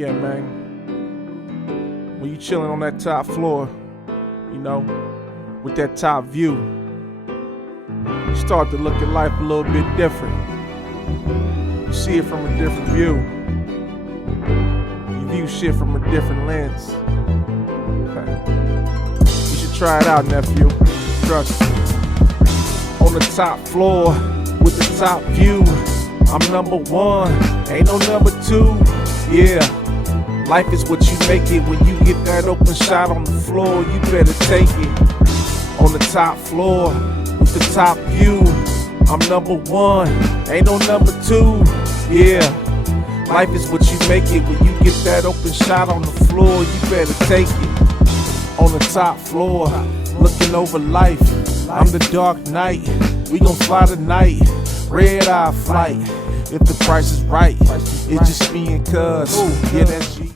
Yeah, man. When you chilling on that top floor, you know, with that top view, you start to look at life a little bit different. You see it from a different view. You view shit from a different lens. You should try it out, nephew. Trust me. On the top floor with the top view, I'm number one, ain't no number two. Yeah, life is what you make it. When you get that open shot on the floor, you better take it. On the top floor with the top view, I'm number one, ain't no number two. Yeah, life is what you make it. When you get that open shot on the floor, you better take it. On the top floor, looking over life, I'm the Dark Knight. We gon' fly tonight, red eye flight. If the price is right, it's just me and cuz. Yeah, that's G.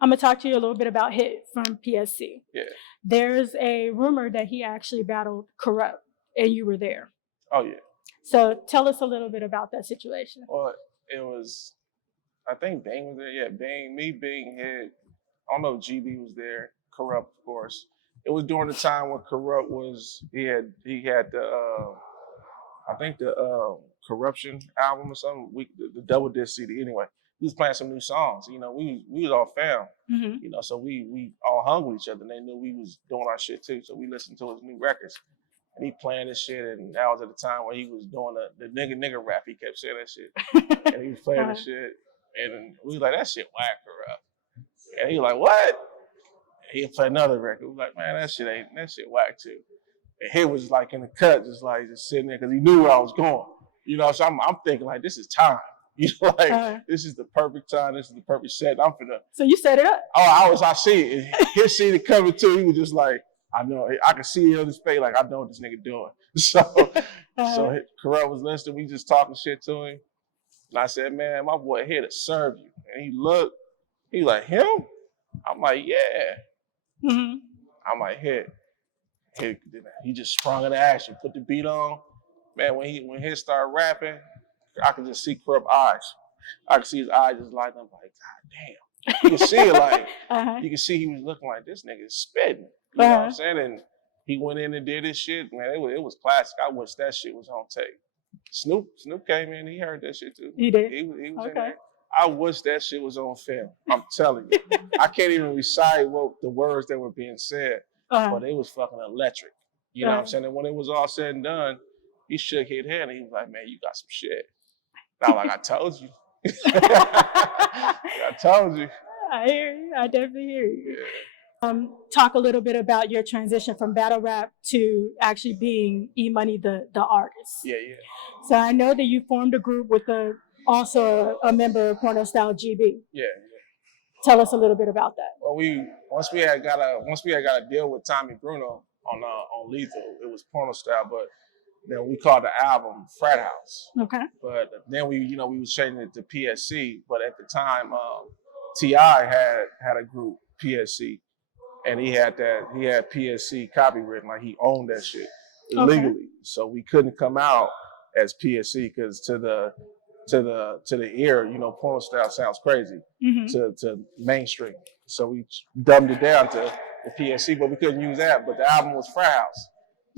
I'm gonna talk to you a little bit about H.I.T from PSC. Yeah. There's a rumor that he actually battled Corrupt, and you were there. Oh yeah. So tell us a little bit about that situation. Well, it was, I think Bang was there. Yeah, Bang, me, Bang, Head. I don't know if GB was there. Corrupt, of course. It was during the time when Corrupt was. He had the I think the Corruption album or something. The double disc CD. Anyway, he was playing some new songs. You know, we was all fam. Mm-hmm. You know, so we all hung with each other. And they knew we was doing our shit too. So we listened to his new records. And he playing this shit, and that was at the time where he was doing the nigga rap. He kept saying that shit, and he was playing this shit, and we was like, that shit whack, Corrupt. And he was like, what? And he'll play another record. We was like, man, that shit whack too. And he was like in the cut, just sitting there, because he knew where I was going. You know, so I'm thinking like, this is time. You know, like this is the perfect time. This is the perfect set. I'm finna. So you set it up. Oh, I see it. He see the cover too. He was just like, I know. I can see it on his face. Like, I know what this nigga doing. So Corrupt was listening. We just talking shit to him. And I said, man, my boy here to serve you. And he looked. He like, him? I'm like, yeah. Mm-hmm. I'm like, here. He just sprung into action, put the beat on. Man, when he started rapping, I could just see Corrupt's eyes. I could see his eyes just lighting up like, God damn. You can see it like, you can see he was looking like, this nigga is spitting. You know what I'm saying? And he went in and did his shit. Man, it was classic. I wish that shit was on tape. Snoop came in. He heard that shit too. He did? He was in there. I wish that shit was on film. I'm telling you. I can't even recite the words that were being said, but it was fucking electric. You know what I'm saying? And when it was all said and done, he shook his head and he was like, man, you got some shit. And I was like, I told you. I told you. I hear you. I definitely hear you. Yeah. Talk a little bit about your transition from battle rap to actually being E.Money, the artist. Yeah. So I know that you formed a group with also a member of Porno Style GB. Yeah. Tell us a little bit about that. Well, once we had got a deal with Tommy Bruno on Lethal, it was Porno Style, but then we called the album Frat House. Okay. But then we was changing it to PSC. But at the time, T.I. had a group, PSC, and he had PSC copywritten, like he owned that shit legally. So we couldn't come out as PSC because to the ear, you know, Porno Style sounds crazy to mainstream. So we dumbed it down to the PSC, but we couldn't use that. But the album was Frat House.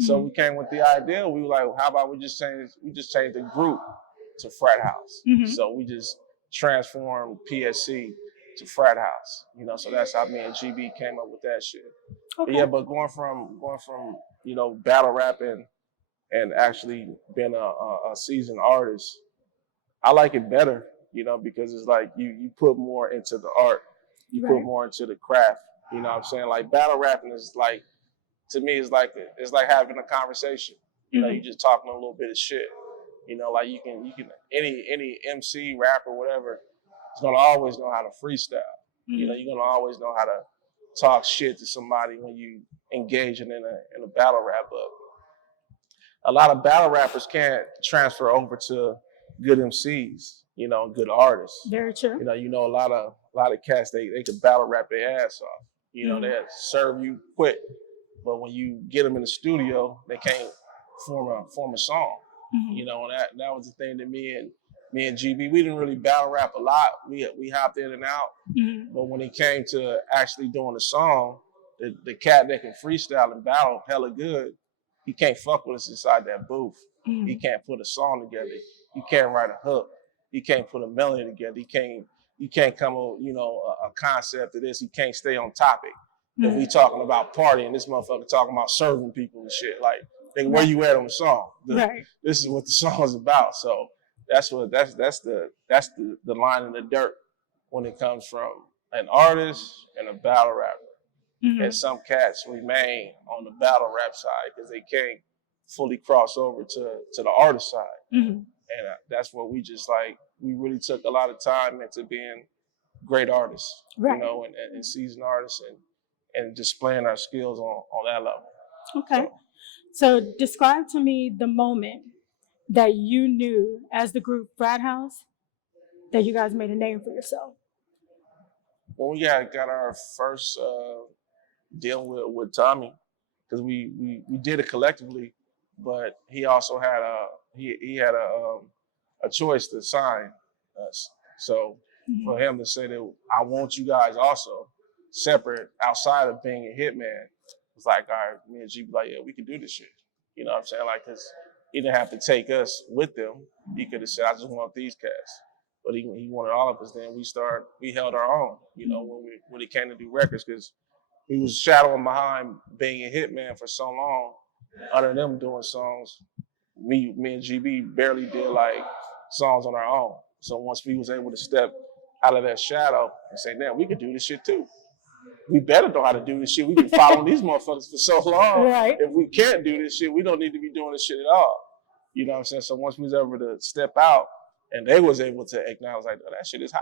So we came with the idea. We were like, well, how about we just change the group to Frat House. So we just transformed PSC to Frat House. You know, so that's how me and GB came up with that shit. Okay. But yeah, but going from you know, battle rapping and actually being a seasoned artist, I like it better, you know, because it's like you put more into the art, you put more into the craft. You know what I'm saying? Like battle rapping is like, to me, it's like having a conversation. You know, you just talking a little bit of shit. You know, like you can any MC, rapper, whatever, is gonna always know how to freestyle. You know, you're gonna always know how to talk shit to somebody when you engaging in a battle rap. But a lot of battle rappers can't transfer over to good MCs, you know, good artists. Very true. You know, a lot of cats, they could battle rap their ass off. You know, they serve you quick. but when you get them in the studio, they can't form a song. You know, and that was the thing that me and GB, we didn't really battle rap a lot. We hopped in and out, but when it came to actually doing a song, the cat that can freestyle and battle hella good, he can't fuck with us inside that booth. He can't put a song together. He can't write a hook. He can't put a melody together. He can't come up, you know, a concept of this. He can't stay on topic. If we talking about partying, this motherfucker talking about serving people and shit. Like, nigga, where you at on the song? This is what the song is about. So that's the line in the dirt when it comes from an artist and a battle rapper. And some cats remain on the battle rap side because they can't fully cross over to the artist side. And that's what we just like. We really took a lot of time into being great artists, you know, and seasoned artists, and displaying our skills on that level. Okay. So describe to me the moment that you knew as the group Frat House that you guys made a name for yourself. When we got our first deal with Tommy, because we did it collectively, but he also had a choice to sign us. So for him to say that I want you guys also separate outside of being a hitman, it's like, all right, me and G be like, yeah, we can do this shit. You know what I'm saying? Like, because he didn't have to take us with them. He could have said, I just want these cats. But he wanted all of us. Then we held our own, you know, when it came to do records, because we was shadowing behind being a hitman for so long. Other than them doing songs, me and GB barely did like songs on our own. So once we was able to step out of that shadow and say, damn, we could do this shit too. We better know how to do this shit. We've been following these motherfuckers for so long. If we can't do this shit, we don't need to be doing this shit at all. You know what I'm saying? So once we was able to step out and they was able to acknowledge like, oh, that shit is high.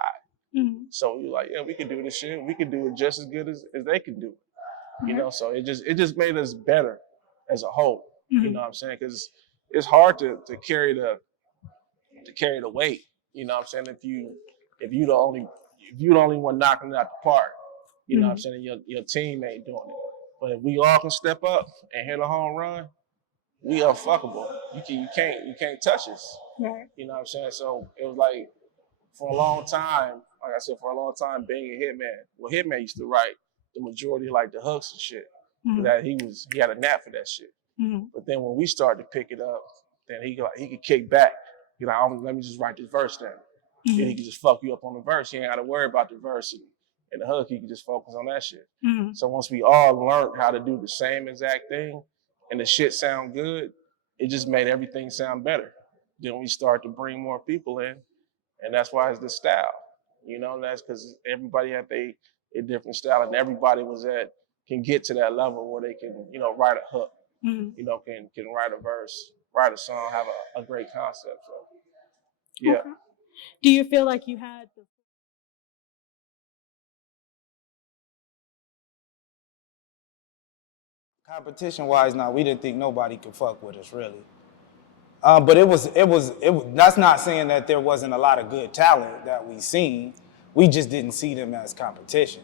So we were like, yeah, we can do this shit. We can do it just as good as they can do it. You know, so it just made us better as a whole. You know what I'm saying? Because it's hard to carry the weight. You know what I'm saying? If you the only one knocking it out the park, you know what I'm saying, and your team ain't doing it. But if we all can step up and hit a home run, we unfuckable. You can't touch us. You know what I'm saying? So it was like, for a long time, like I said, being a hitman. Well, Hitman used to write the majority of like the hooks and shit. That he had a knack for that shit. But then when we started to pick it up, then he could kick back. He's like, let me just write this verse then. Then he could just fuck you up on the verse. He ain't got to worry about the verse and the hook. He could just focus on that shit. So once we all learned how to do the same exact thing and the shit sound good, it just made everything sound better. Then we started to bring more people in, and that's why it's the style. You know, that's because everybody had a different style, and everybody can get to that level where they can, you know, write a hook, you know, can write a verse, write a song, have a great concept. So, yeah. Okay. Do you feel like you had the competition-wise? Now, we didn't think nobody could fuck with us, really. But it was. That's not saying that there wasn't a lot of good talent that we seen. We just didn't see them as competition.